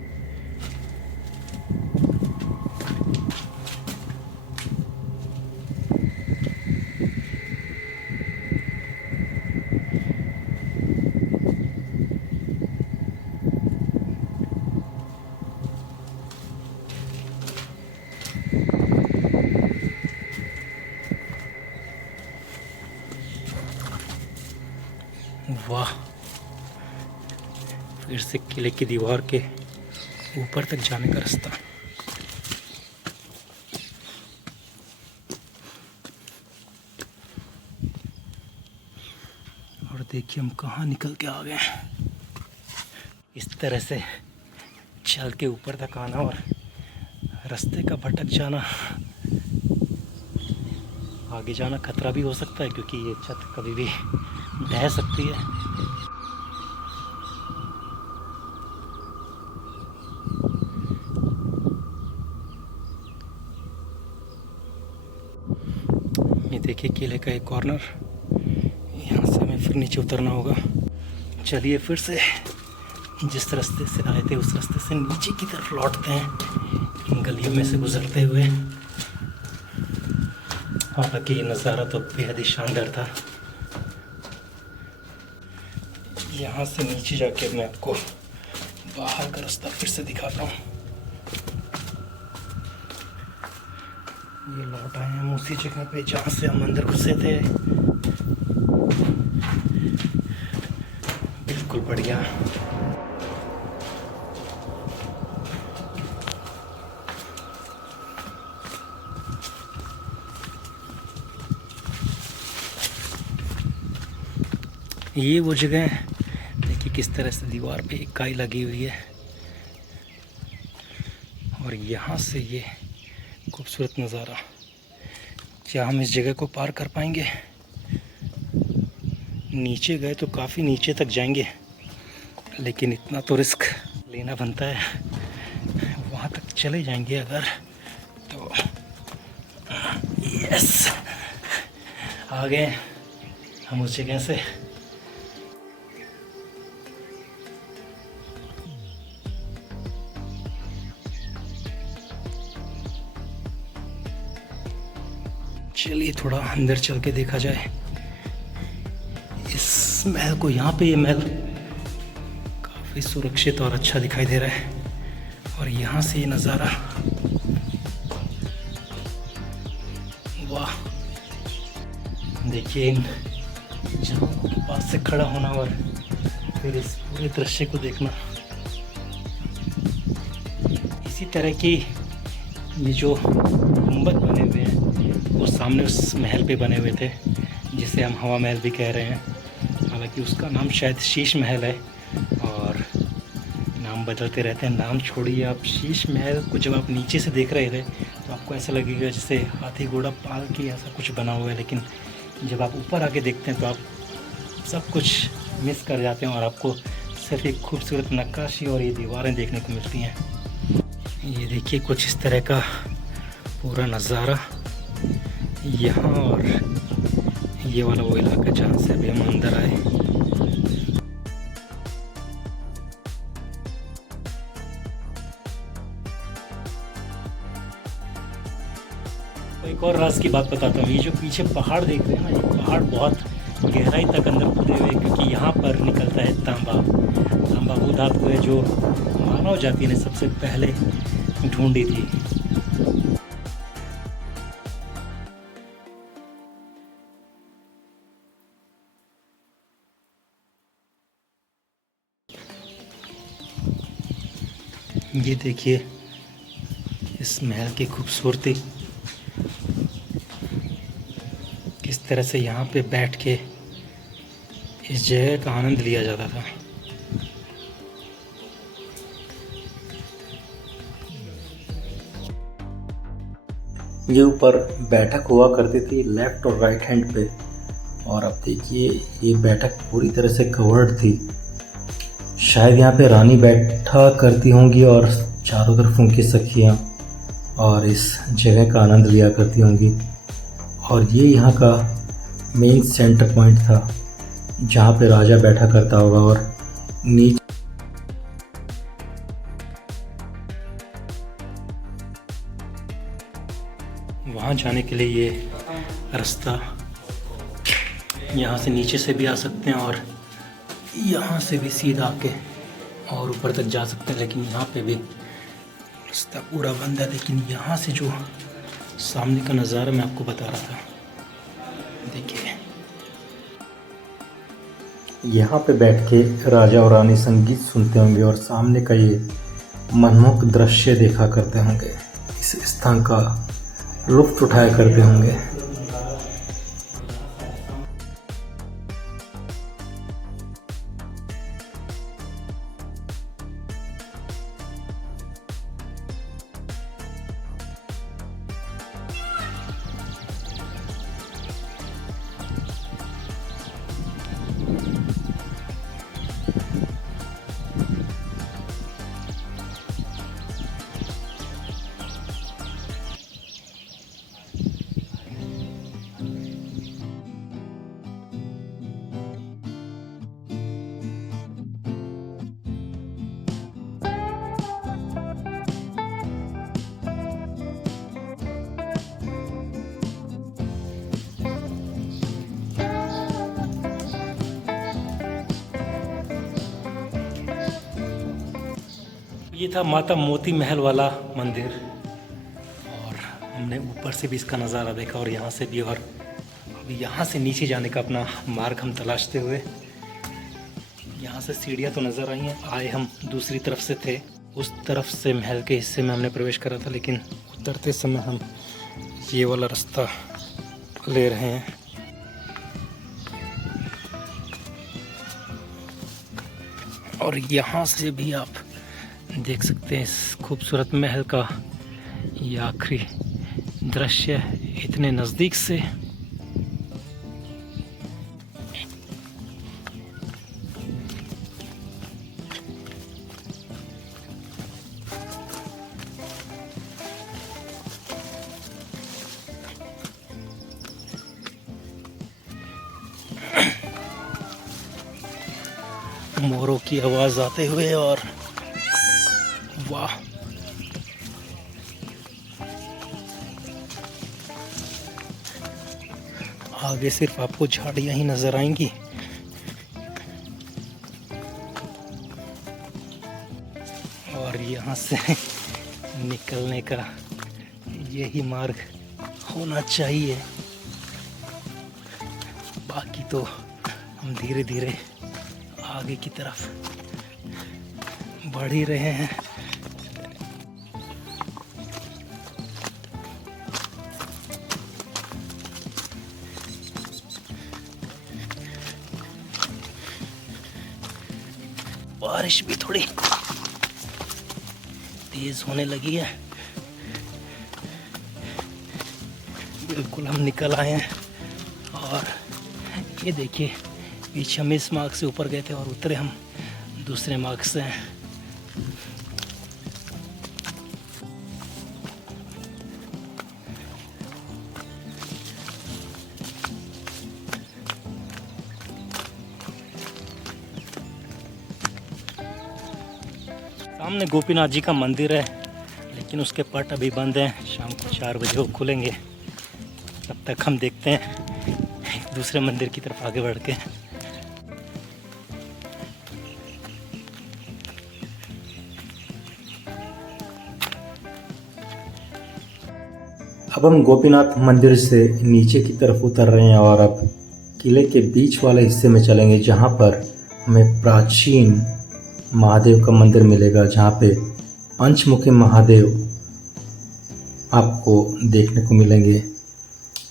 वाह, फिर से किले की दीवार के ऊपर तक जाने का रास्ता। और देखिए हम कहाँ निकल के आ गए हैं। इस तरह से चल के ऊपर तक आना और रास्ते का भटक जाना, आगे जाना खतरा भी हो सकता है, क्योंकि ये छत कभी भी ढह सकती है। देखिए किले का एक कॉर्नर, यहाँ से हमें फिर नीचे उतरना होगा। चलिए फिर से जिस रास्ते से आए थे उस रास्ते से नीचे की तरफ लौटते हैं, गलियों में से गुजरते हुए। हालांकि ये नज़ारा तो बेहद ही शानदार था। यहाँ से नीचे जाके मैं आपको बाहर का रास्ता फिर से दिखाता हूँ। ये लौट आए हम उसी जगह पे जहाँ से हम अंदर घुसे थे। बिल्कुल बढ़िया। ये वो जगह है, देखिए किस तरह से दीवार पे एक काई लगी हुई है और यहाँ से ये खूबसूरत नज़ारा। क्या हम इस जगह को पार कर पाएंगे? नीचे गए तो काफ़ी नीचे तक जाएंगे, लेकिन इतना तो रिस्क लेना बनता है। वहाँ तक चले जाएंगे अगर तो। यस, आ गए हम उस जगह से। चलिए थोड़ा अंदर चल के देखा जाए इस महल को। यहाँ पे ये महल काफ़ी सुरक्षित और अच्छा दिखाई दे रहा है और यहाँ से ये नज़ारा, वाह। देखिए इन जगहों के पास से खड़ा होना और फिर इस पूरे दृश्य को देखना। इसी तरह की ये जो गुंबद बने हुए हैं वो सामने उस महल पे बने हुए थे जिसे हम हवा महल भी कह रहे हैं। हालांकि उसका नाम शायद शीश महल है और नाम बदलते रहते हैं। नाम छोड़िए, आप शीश महल को जब आप नीचे से देख रहे थे तो आपको ऐसा लगेगा जैसे हाथी घोड़ा पाल के ऐसा कुछ बना हुआ है, लेकिन जब आप ऊपर आके देखते हैं तो आप सब कुछ मिस कर जाते हैं और आपको सिर्फ एक खूबसूरत नक्काशी और ये दीवारें देखने को मिलती हैं। ये देखिए कुछ इस तरह का पूरा नज़ारा यहाँ, और ये वाला वो इलाका जहाँ से अभी हम अंदर आए। एक और राज की बात बताता हूँ। ये जो पीछे पहाड़ देख रहे हैं ना, ये पहाड़ बहुत गहराई तक अंदर खुदे हुए, क्योंकि यहाँ पर निकलता है तांबा। तांबा वो धातु है जो मानव जाति ने सबसे पहले ढूंढी थी। ये देखिए इस महल की खूबसूरती, किस तरह से यहाँ पे बैठ के इस जगह का आनंद लिया जाता था। ये ऊपर बैठक हुआ करती थी लेफ्ट और राइट हैंड पे, और अब देखिए ये बैठक पूरी तरह से कवर्ड थी। शायद यहाँ पे रानी बैठा करती होंगी और चारों तरफ उनकी सखियाँ और इस जगह का आनंद लिया करती होंगी। और ये यहाँ का मेन सेंटर पॉइंट था जहाँ पे राजा बैठा करता होगा। और नीचे वहाँ जाने के लिए ये रास्ता, यहाँ से नीचे से भी आ सकते हैं और यहाँ से भी सीधा आके और ऊपर तक जा सकते हैं, लेकिन यहाँ पे भी रास्ता पूरा बंद है। लेकिन यहाँ से जो सामने का नज़ारा मैं आपको बता रहा था, देखिए यहाँ पे बैठ के राजा और रानी संगीत सुनते होंगे और सामने का ये मनमोहक दृश्य देखा करते होंगे। इस स्थान का लुत्फ उठाया करते होंगे। ये था माता मोती महल वाला मंदिर और हमने ऊपर से भी इसका नज़ारा देखा और यहाँ से भी। और अभी यहाँ से नीचे जाने का अपना मार्ग हम तलाशते हुए, यहाँ से सीढ़ियाँ तो नज़र आई हैं, आए हम दूसरी तरफ से थे। उस तरफ से महल के हिस्से में हमने प्रवेश करा था, लेकिन उतरते समय हम ये वाला रास्ता ले रहे हैं। और यहाँ से भी आप देख सकते हैं इस खूबसूरत महल का ये आखिरी दृश्य इतने नज़दीक से। मोरों की आवाज़ आते हुए और वाह, आगे सिर्फ आपको झाड़ियां ही नजर आएंगी। और यहाँ से निकलने का यही मार्ग होना चाहिए। बाकी तो हम धीरे धीरे आगे की तरफ बढ़ ही रहे हैं। बारिश भी थोड़ी तेज होने लगी है। बिल्कुल हम निकल आए हैं और ये देखिए, पीछे हम इस मार्ग से ऊपर गए थे और उतरे हम दूसरे मार्ग से हैं। सामने गोपीनाथ जी का मंदिर है, लेकिन उसके पट अभी बंद हैं। शाम को 4 बजे वो खुलेंगे। तब तक हम देखते हैं दूसरे मंदिर की तरफ आगे बढ़ के। अब हम गोपीनाथ मंदिर से नीचे की तरफ उतर रहे हैं और अब किले के बीच वाले हिस्से में चलेंगे, जहाँ पर हमें प्राचीन महादेव का मंदिर मिलेगा, जहाँ पे पंचमुखी महादेव आपको देखने को मिलेंगे।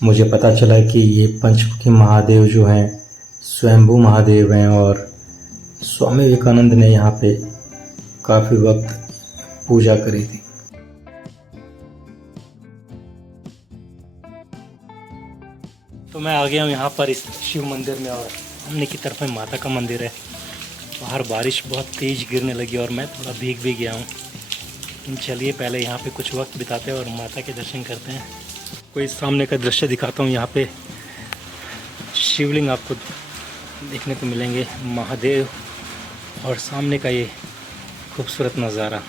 मुझे पता चला कि ये पंचमुखी महादेव जो हैं स्वयंभू महादेव हैं और स्वामी विवेकानंद ने यहाँ पे काफ़ी वक्त पूजा करी थी। तो मैं आ गया हूँ यहाँ पर इस शिव मंदिर में और सामने की तरफ में माता का मंदिर है। बाहर बारिश बहुत तेज़ गिरने लगी और मैं थोड़ा भीग भी गया हूँ। लेकिन चलिए पहले यहाँ पे कुछ वक्त बिताते हैं और माता के दर्शन करते हैं। कोई सामने का दृश्य दिखाता हूँ। यहाँ पे शिवलिंग आपको देखने को मिलेंगे, महादेव, और सामने का ये खूबसूरत नज़ारा।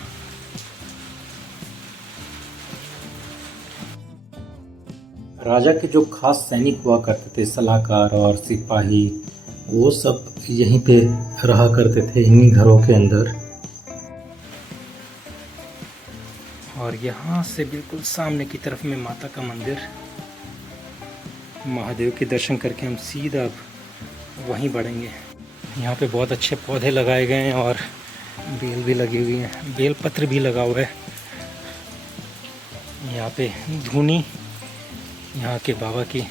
राजा के जो खास सैनिक हुआ करते थे, सलाहकार और सिपाही, वो सब यहीं पे रहा करते थे, इन्हीं घरों के अंदर। और यहाँ से बिल्कुल सामने की तरफ में माता का मंदिर, महादेव के दर्शन करके हम सीधा अब वहीं बढ़ेंगे। यहाँ पे बहुत अच्छे पौधे लगाए गए हैं और बेल भी लगी हुई है, बेल पत्र भी लगा हुआ है। यहाँ पे धुनी यहाँ के बाबा की।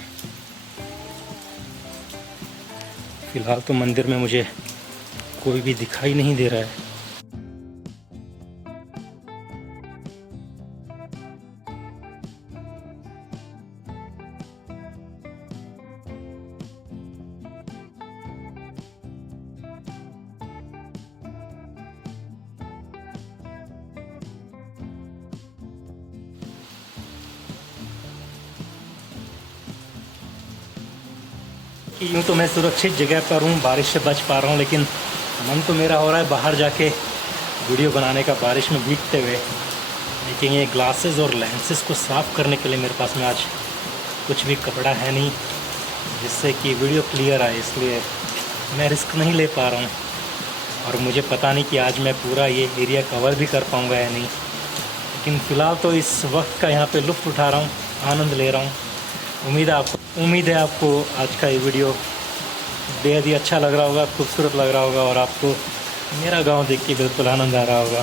फिलहाल तो मंदिर में मुझे कोई भी दिखाई नहीं दे रहा है। यूँ तो मैं सुरक्षित जगह पर हूँ, बारिश से बच पा रहा हूँ, लेकिन मन तो मेरा हो रहा है बाहर जाके वीडियो बनाने का बारिश में भीगते हुए। लेकिन ये ग्लासेस और लेंसेज को साफ़ करने के लिए मेरे पास में आज कुछ भी कपड़ा है नहीं जिससे कि वीडियो क्लियर आए, इसलिए मैं रिस्क नहीं ले पा रहा हूँ। और मुझे पता नहीं कि आज मैं पूरा ये एरिया कवर भी कर पाऊँगा या नहीं, लेकिन फ़िलहाल तो इस वक्त का यहाँ पे लुत्फ़ उठा रहा हूँ, आनंद ले रहा हूँ। उम्मीद है आपको आज का ये वीडियो बेहद ही अच्छा लग रहा होगा, खूबसूरत लग रहा होगा और आपको मेरा गांव देख के बिल्कुल आनंद आ रहा होगा।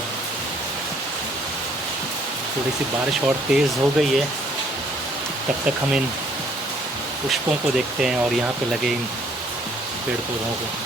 थोड़ी सी बारिश और तेज़ हो गई है, तब तक हम इन पुष्पों को देखते हैं और यहाँ पे लगे इन पेड़ पौधों को।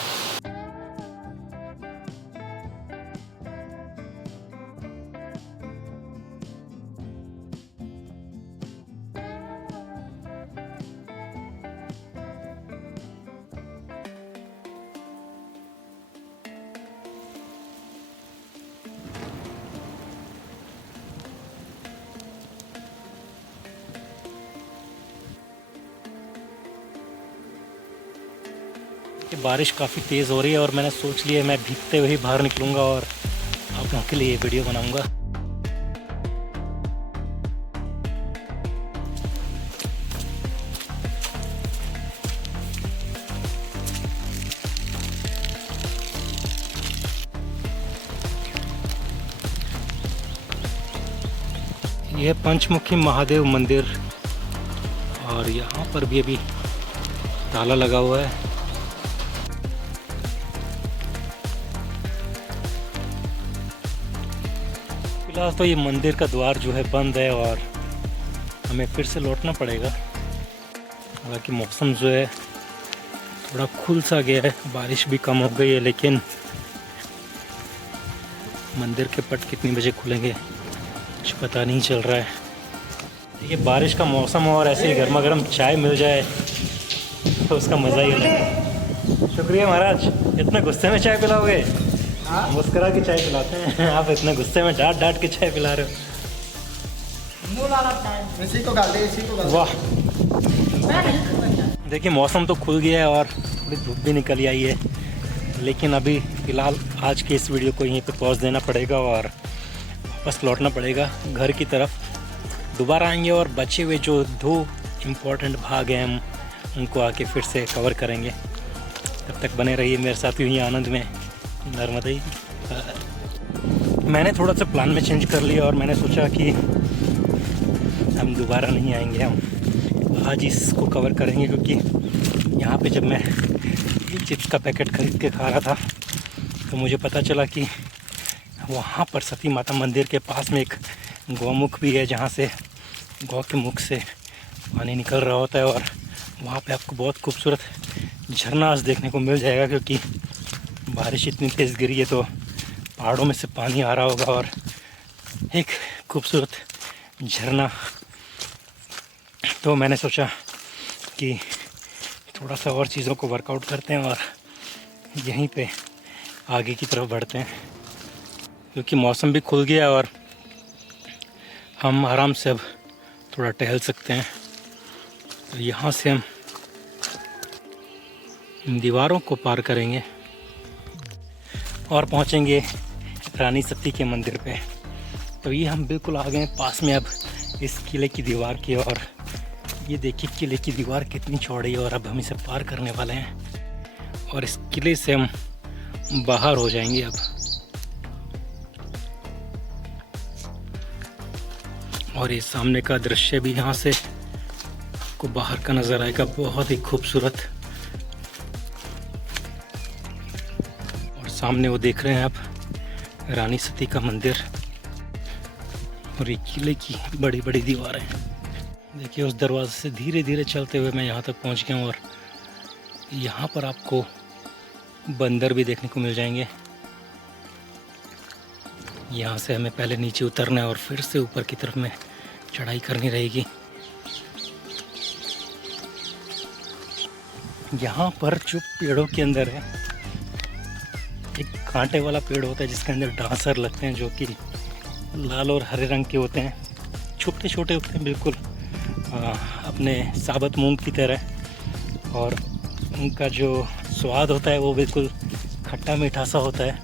कि बारिश काफ़ी तेज़ हो रही है और मैंने सोच लिया मैं भीगते हुए ही बाहर निकलूँगा और आप लोगों के लिए ये वीडियो बनाऊँगा। यह पंचमुखी महादेव मंदिर और यहाँ पर भी अभी ताला लगा हुआ है। फिलहाल तो ये मंदिर का द्वार जो है बंद है और हमें फिर से लौटना पड़ेगा। हालांकि मौसम जो है थोड़ा खुल सा गया है, बारिश भी कम हो गई है, लेकिन मंदिर के पट कितनी बजे खुलेंगे कुछ पता नहीं चल रहा है। देखिए बारिश का मौसम और ऐसे ही गर्मा गर्म चाय मिल जाए तो उसका मज़ा ही अलग है। शुक्रिया महाराज, इतने गुस्से में चाय पिलाओगे? मुस्करा के चाय पिलाते हैं, आप इतने गुस्से में डांट डांट के चाय पिला रहे हो। वाह, देखिए मौसम तो खुल गया है और थोड़ी धूप भी निकल आई है, लेकिन अभी फ़िलहाल आज के इस वीडियो को यहीं पे पॉज देना पड़ेगा और वापस लौटना पड़ेगा घर की तरफ। दोबारा आएंगे और बचे हुए जो 2 इम्पोर्टेंट भाग हैं हम उनको आके फिर से कवर करेंगे। तब तक बने रहिए मेरे साथ यूँ ही आनंद में। नर्मदा। मैंने थोड़ा सा प्लान में चेंज कर लिया और मैंने सोचा कि हम दोबारा नहीं आएंगे, हम आज इसको कवर करेंगे, क्योंकि यहाँ पे जब मैं ये चिप्स का पैकेट खरीद के खा रहा था तो मुझे पता चला कि वहाँ पर सती माता मंदिर के पास में एक गौमुख भी है, जहाँ से गौ के मुख से पानी निकल रहा होता है और वहाँ पे आपको बहुत खूबसूरत झरना आज देखने को मिल जाएगा, क्योंकि बारिश इतनी तेज़ गिरी है तो पहाड़ों में से पानी आ रहा होगा और एक खूबसूरत झरना। तो मैंने सोचा कि थोड़ा सा और चीज़ों को वर्कआउट करते हैं और यहीं पे आगे की तरफ बढ़ते हैं, क्योंकि मौसम भी खुल गया और हम आराम से अब थोड़ा टहल सकते हैं। तो यहाँ से हम दीवारों को पार करेंगे और पहुँचेंगे रानी सती के मंदिर पे। तो ये हम बिल्कुल आ गए पास में अब इस किले की दीवार की, और ये देखिए किले की दीवार कितनी चौड़ी है और अब हम इसे पार करने वाले हैं और इस किले से हम बाहर हो जाएंगे अब। और ये सामने का दृश्य भी यहाँ से आपको बाहर का नज़र आएगा, बहुत ही खूबसूरत। और सामने वो देख रहे हैं आप रानी सती का मंदिर और ये किले की बड़ी बड़ी दीवारें। देखिए उस दरवाजे से धीरे धीरे चलते हुए मैं यहाँ तक पहुँच गया हूँ और यहाँ पर आपको बंदर भी देखने को मिल जाएंगे। यहाँ से हमें पहले नीचे उतरना है और फिर से ऊपर की तरफ में चढ़ाई करनी रहेगी। यहाँ पर जो पेड़ों के अंदर है एक कांटे वाला पेड़ होता है जिसके अंदर डांसर लगते हैं, जो कि लाल और हरे रंग के होते हैं, छोटे छोटे होते हैं बिल्कुल अपने साबुत मूंग की तरह, और उनका जो स्वाद होता है वो बिल्कुल खट्टा मीठा सा होता है।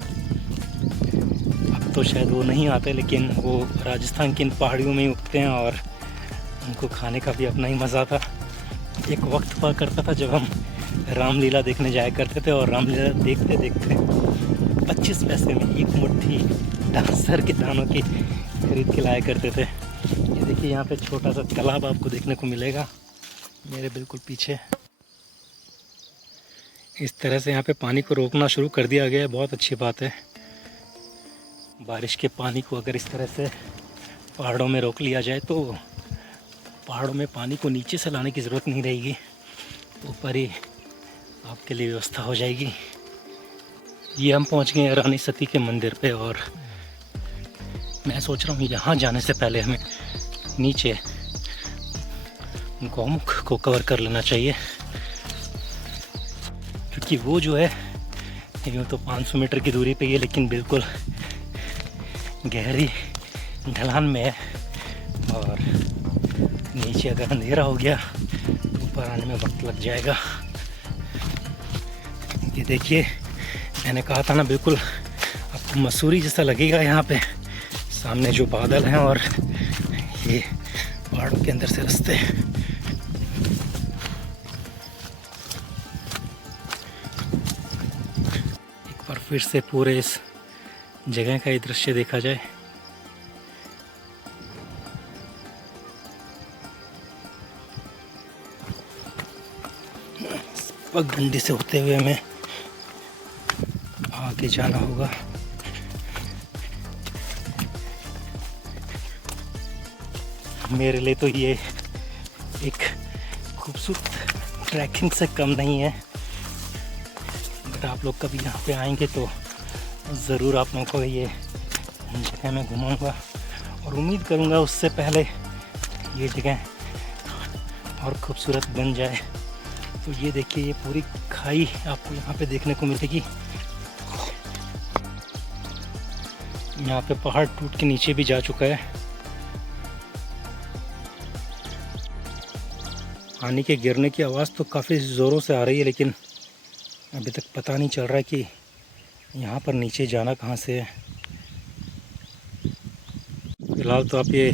अब तो शायद वो नहीं आते, लेकिन वो राजस्थान की इन पहाड़ियों में ही उगते हैं और उनको खाने का भी अपना ही मज़ा था। एक वक्त हुआ करता था जब हम रामलीला देखने जाया करते थे और रामलीला देखते देखते 25 पैसे में एक मुट्ठी डांसर के दानों की खरीद के लाया करते थे। ये देखिए यहाँ पे छोटा सा तालाब आपको देखने को मिलेगा मेरे बिल्कुल पीछे। इस तरह से यहाँ पे पानी को रोकना शुरू कर दिया गया है, बहुत अच्छी बात है। बारिश के पानी को अगर इस तरह से पहाड़ों में रोक लिया जाए तो पहाड़ों में पानी को नीचे से लाने की ज़रूरत नहीं रहेगी, ऊपर ही आपके लिए व्यवस्था हो जाएगी। ये हम पहुँच गए हैं रानी सती के मंदिर पे और मैं सोच रहा हूँ यहाँ जाने से पहले हमें नीचे गौमुख को कवर कर लेना चाहिए, क्योंकि वो जो है यूँ तो 500 मीटर की दूरी पे ही है, लेकिन बिल्कुल गहरी ढलान में है और नीचे अगर अंधेरा हो गया तो ऊपर आने में वक्त लग जाएगा। ये देखिए मैंने कहा था ना, बिल्कुल आपको मसूरी जैसा लगेगा यहाँ पे। सामने जो बादल हैं और ये पहाड़ों के अंदर से रास्ते। एक बार फिर से पूरे इस जगह का ये दृश्य देखा जाए। पगडंडी से होते हुए हमें आगे जाना होगा। मेरे लिए तो ये एक खूबसूरत ट्रैकिंग से कम नहीं है। अगर आप लोग कभी यहाँ पे आएंगे तो ज़रूर आप लोगों को ये जगह मैं घुमाऊँगा और उम्मीद करूँगा उससे पहले ये जगह और खूबसूरत बन जाए। तो ये देखिए ये पूरी खाई आपको यहाँ पे देखने को मिलेगी। यहाँ पे पहाड़ टूट के नीचे भी जा चुका है। पानी के गिरने की आवाज़ तो काफ़ी ज़ोरों से आ रही है, लेकिन अभी तक पता नहीं चल रहा है कि यहाँ पर नीचे जाना कहाँ से है। फिलहाल तो आप ये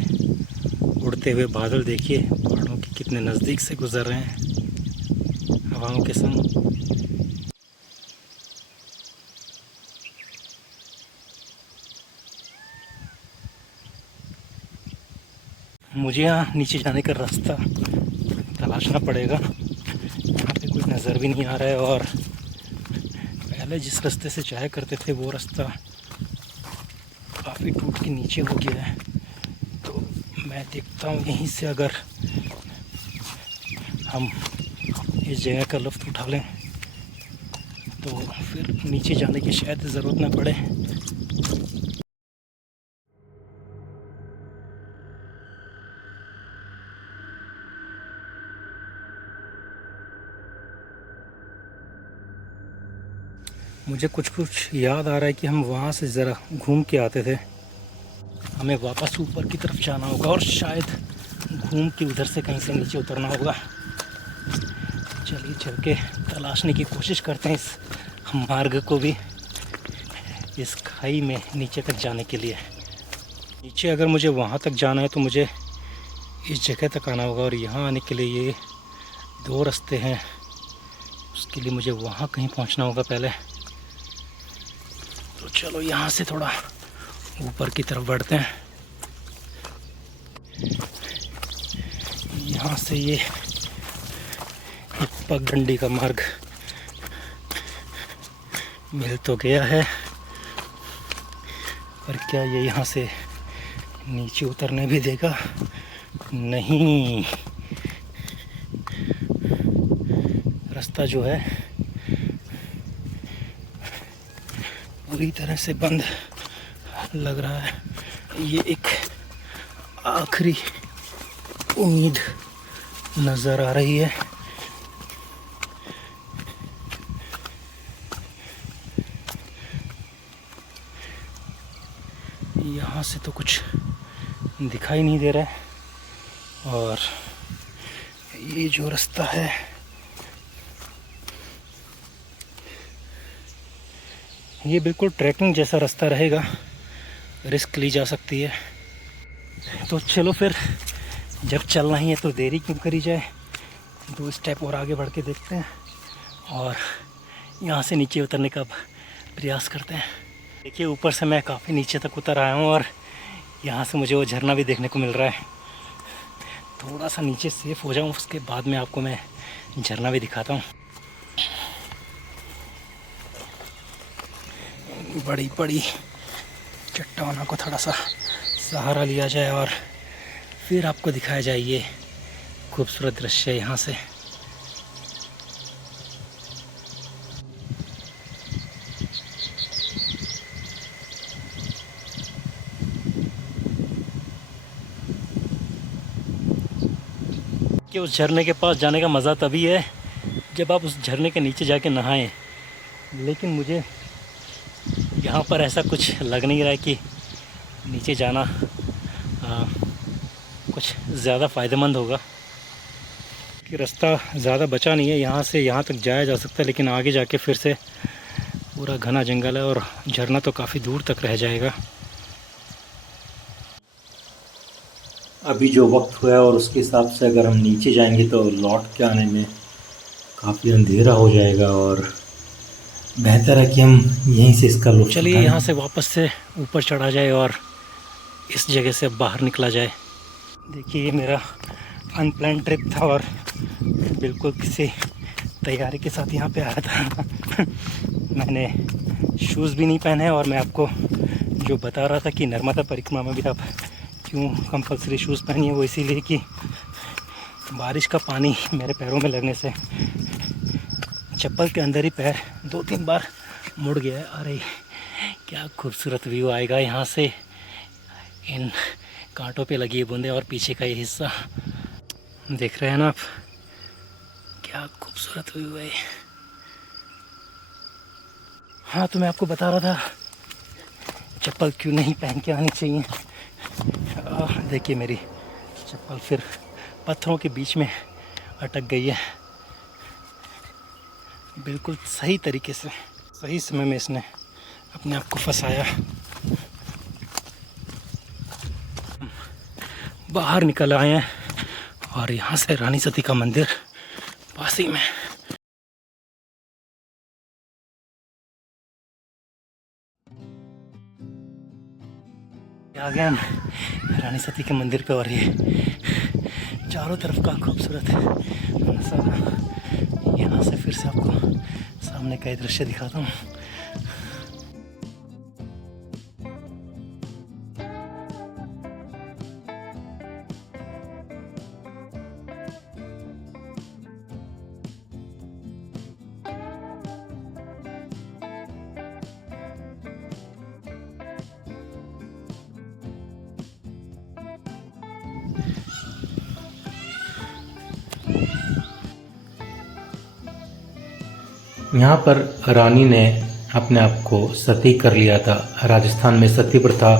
उड़ते हुए बादल देखिए, पहाड़ों के कितने नज़दीक से गुजर रहे हैं हवाओं के संग। मुझे यहाँ नीचे जाने का रास्ता तलाशना पड़ेगा। यहाँ पे कोई नज़र भी नहीं आ रहा है और पहले जिस रास्ते से जाया करते थे वो रास्ता काफ़ी टूट के नीचे हो गया है। तो मैं देखता हूँ यहीं से अगर हम इस जगह का लुत्फ़ उठा लें तो फिर नीचे जाने की शायद ज़रूरत ना पड़े। मुझे कुछ याद आ रहा है कि हम वहाँ से ज़रा घूम के आते थे। हमें वापस ऊपर की तरफ जाना होगा और शायद घूम के उधर से कहीं से नीचे उतरना होगा। चलिए चल के तलाशने की कोशिश करते हैं इस मार्ग को भी, इस खाई में नीचे तक जाने के लिए। नीचे अगर मुझे वहाँ तक जाना है तो मुझे इस जगह तक आना होगा और यहाँ आने के लिए ये 2 रास्ते हैं। उसके लिए मुझे वहाँ कहीं पहुँचना होगा पहले। तो चलो यहाँ से थोड़ा ऊपर की तरफ बढ़ते हैं। यहाँ से ये पगडंडी का मार्ग मिल तो गया है, पर क्या ये यहाँ से नीचे उतरने भी देगा? नहीं, रास्ता जो है पूरी तरह से बंद लग रहा है। ये एक आखिरी उम्मीद नज़र आ रही है। यहाँ से तो कुछ दिखाई नहीं दे रहा है और ये जो रास्ता है ये बिल्कुल ट्रैकिंग जैसा रास्ता रहेगा, रिस्क ली जा सकती है। तो चलो फिर जब चलना ही है तो देरी क्यों करी जाए, 2 स्टेप और आगे बढ़ के देखते हैं और यहाँ से नीचे उतरने का प्रयास करते हैं। देखिए ऊपर से मैं काफ़ी नीचे तक उतर आया हूँ और यहाँ से मुझे वो झरना भी देखने को मिल रहा है। थोड़ा सा नीचे सेफ हो जाऊँ उसके बाद में आपको मैं झरना भी दिखाता हूँ। बड़ी बड़ी चट्टानों को थोड़ा सा सहारा लिया जाए और फिर आपको दिखाया जाए ये खूबसूरत दृश्य यहाँ से। कि उस झरने के पास जाने का मज़ा तभी है जब आप उस झरने के नीचे जाके नहाएं, लेकिन मुझे यहाँ पर ऐसा कुछ लग नहीं रहा है कि नीचे जाना कुछ ज़्यादा फ़ायदेमंद होगा कि रास्ता ज़्यादा बचा नहीं है। यहाँ से यहाँ तक जाया जा सकता है, लेकिन आगे जाके फिर से पूरा घना जंगल है और झरना तो काफ़ी दूर तक रह जाएगा। अभी जो वक्त हुआ है और उसके हिसाब से अगर हम नीचे जाएंगे तो लौट के आने में काफ़ी अंधेरा हो जाएगा और बेहतर है कि हम यहीं से इसका लुत्फ़ चलिए उठाएं। यहाँ से वापस से ऊपर चढ़ा जाए और इस जगह से बाहर निकला जाए। देखिए ये मेरा अनप्लान ट्रिप था और बिल्कुल किसी तैयारी के साथ यहाँ पे आया था। मैंने शूज़ भी नहीं पहने और मैं आपको जो बता रहा था कि नर्मदा परिक्रमा में भी आप क्यों कंपलसरी शूज़ पहनिए, वो इसीलिए कि बारिश का पानी मेरे पैरों में लगने से चप्पल के अंदर ही पैर 2-3 बार मुड़ गया है। अरे क्या खूबसूरत व्यू आएगा यहाँ से, इन कांटों पे लगी है बूंदें और पीछे का ये हिस्सा देख रहे हैं ना आप, क्या खूबसूरत व्यू है। हाँ तो मैं आपको बता रहा था चप्पल क्यों नहीं पहन के आनी चाहिए। देखिए मेरी चप्पल फिर पत्थरों के बीच में अटक गई है। बिल्कुल सही तरीके से सही समय में इसने अपने आप को फंसाया। बाहर निकल आए हैं और यहाँ से रानी सती का मंदिर पास ही में। आ गए हम रानी सती के मंदिर पे और ये चारों तरफ का खूबसूरत नज़ारा। यहाँ से फिर से आपको सामने का ये दृश्य दिखाता हूँ। यहाँ पर रानी ने अपने आप को सती कर लिया था। राजस्थान में सती प्रथा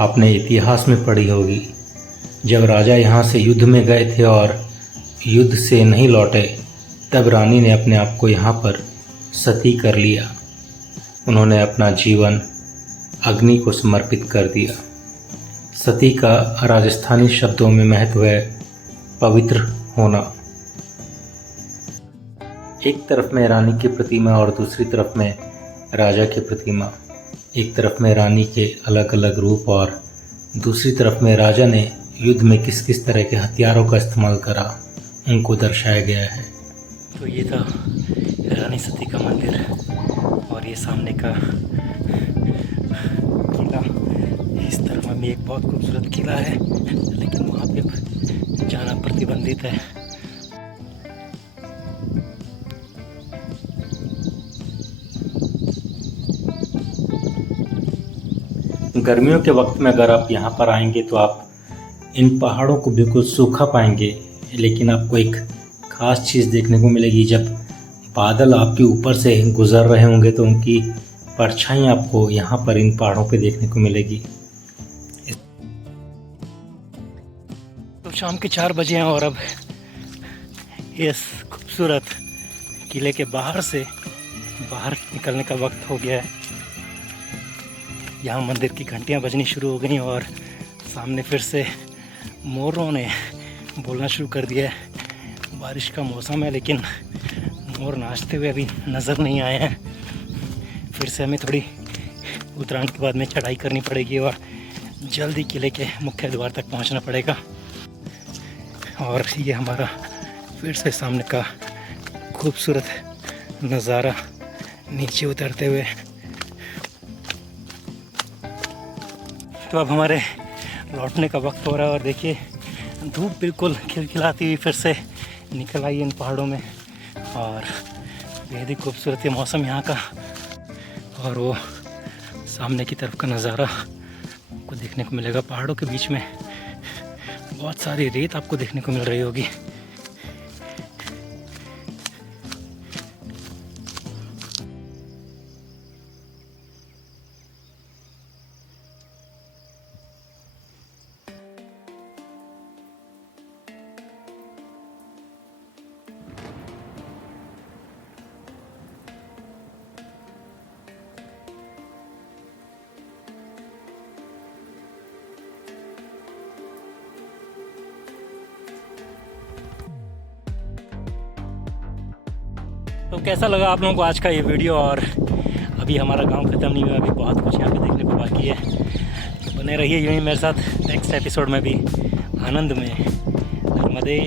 आपने इतिहास में पढ़ी होगी। जब राजा यहाँ से युद्ध में गए थे और युद्ध से नहीं लौटे, तब रानी ने अपने आप को यहाँ पर सती कर लिया। उन्होंने अपना जीवन अग्नि को समर्पित कर दिया। सती का राजस्थानी शब्दों में महत्व है पवित्र होना। एक तरफ में रानी की प्रतिमा और दूसरी तरफ में राजा की प्रतिमा। एक तरफ में रानी के अलग अलग रूप और दूसरी तरफ में राजा ने युद्ध में किस किस तरह के हथियारों का इस्तेमाल करा, उनको दर्शाया गया है। तो ये था रानी सती का मंदिर और ये सामने का किला। इस तरफ में भी एक बहुत खूबसूरत किला है, लेकिन वहाँ पे जाना प्रतिबंधित है। गर्मियों के वक्त में अगर आप यहाँ पर आएंगे तो आप इन पहाड़ों को बिल्कुल सूखा पाएंगे, लेकिन आपको एक ख़ास चीज़ देखने को मिलेगी। जब बादल आपके ऊपर से गुज़र रहे होंगे तो उनकी परछाई आपको यहाँ पर इन पहाड़ों पे देखने को मिलेगी। तो शाम के 4 बजे हैं और अब इस खूबसूरत किले के बाहर से बाहर निकलने का वक्त हो गया है। यहाँ मंदिर की घंटियाँ बजनी शुरू हो गई और सामने फिर से मोरों ने बोलना शुरू कर दिया है। बारिश का मौसम है, लेकिन मोर नाचते हुए अभी नज़र नहीं आए हैं। फिर से हमें थोड़ी उत्तरायण के बाद में चढ़ाई करनी पड़ेगी और जल्दी किले के मुख्य द्वार तक पहुंचना पड़ेगा। और ये हमारा फिर से सामने का खूबसूरत नज़ारा नीचे उतरते हुए। तो अब हमारे लौटने का वक्त हो रहा है और देखिए धूप बिल्कुल खिलखिलाती हुई फिर से निकल आई इन पहाड़ों में और बेहद ही खूबसूरत मौसम यहाँ का। और वो सामने की तरफ का नज़ारा आपको देखने को मिलेगा। पहाड़ों के बीच में बहुत सारी रेत आपको देखने को मिल रही होगी। तो कैसा लगा आप लोगों को आज का ये वीडियो। और अभी हमारा गांव ख़त्म नहीं हुआ, अभी बहुत कुछ यहाँ पे देखने को बाकी है। तो बने रहिए यूँ ही मेरे साथ नेक्स्ट एपिसोड में भी आनंद में। नर्मदे।